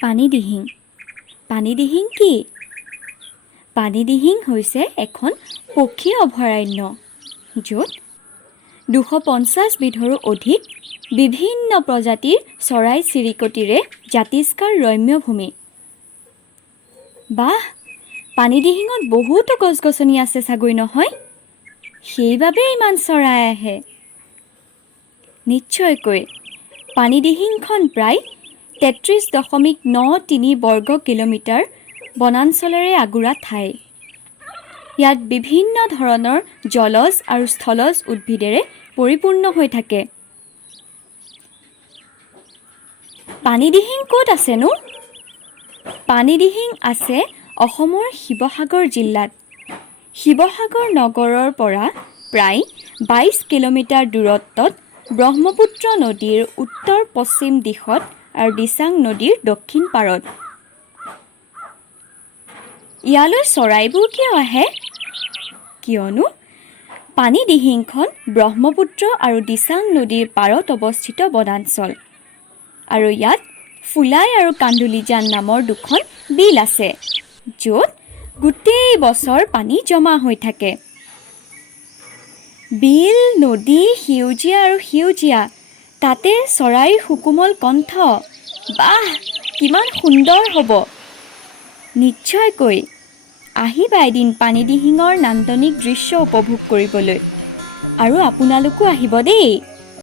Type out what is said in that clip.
পানীদিহিং। পানীদিহিং কি? পানীদিহিং হৈছে এখন পক্ষী অভয়াৰণ্য, য'ত 250 বিধৰো অধিক বিভিন্ন প্ৰজাতিৰ চৰাই চিৰিকটিৰে জাতিষ্কাৰ ৰম্য ভূমি। বাহ, পানীদিহিঙত বহুতো গছ-গছনি আছে চাগৈ নহয়? সেইবাবে ইমান চৰাই আহে। নিশ্চয়কৈ। পানীদিহিংখন প্ৰায় 33.93 বৰ্গ কিলোমিটাৰ বনাঞ্চলেৰে আগুৰা ঠাই। ইয়াত বিভিন্ন ধৰণৰ জলজ আৰু স্থলজ উদ্ভিদেৰে পৰিপূৰ্ণ হৈ থাকে। পানীদিহিং ক'ত আছেনো? পানীদিহিং আছে অসমৰ শিৱসাগৰ জিলাত। শিৱসাগৰ নগৰৰ পৰা প্ৰায় 22 কিলোমিটাৰ দূৰত্বত ব্ৰহ্মপুত্ৰ নদীৰ উত্তৰ-পশ্চিম দিশত আৰু দিচাং নদীৰ দক্ষিণ পাৰত। ইয়ালৈ চৰাইবোৰ কিয় আহে? কিয়নো পানীদিহিংখন ব্ৰহ্মপুত্ৰ আৰু দিচাং নদীৰ পাৰত অৱস্থিত বনাঞ্চল, আৰু ইয়াত ফুলাই আৰু কান্দুলিজান নামৰ দুখন বিল আছে, য'ত গোটেই বছৰ পানী জমা হৈ থাকে। বিল, নদী সেউজীয়া আৰু সেউজীয়া, তাতে চৰাইৰ সুকোমল কণ্ঠ। বাহ, কিমান সুন্দৰ হ'ব! নিশ্চয়কৈ আহিবা এদিন পানীদিহিঙৰ নান্দনিক দৃশ্য উপভোগ কৰিবলৈ। আৰু আপোনালোকো আহিব দেই।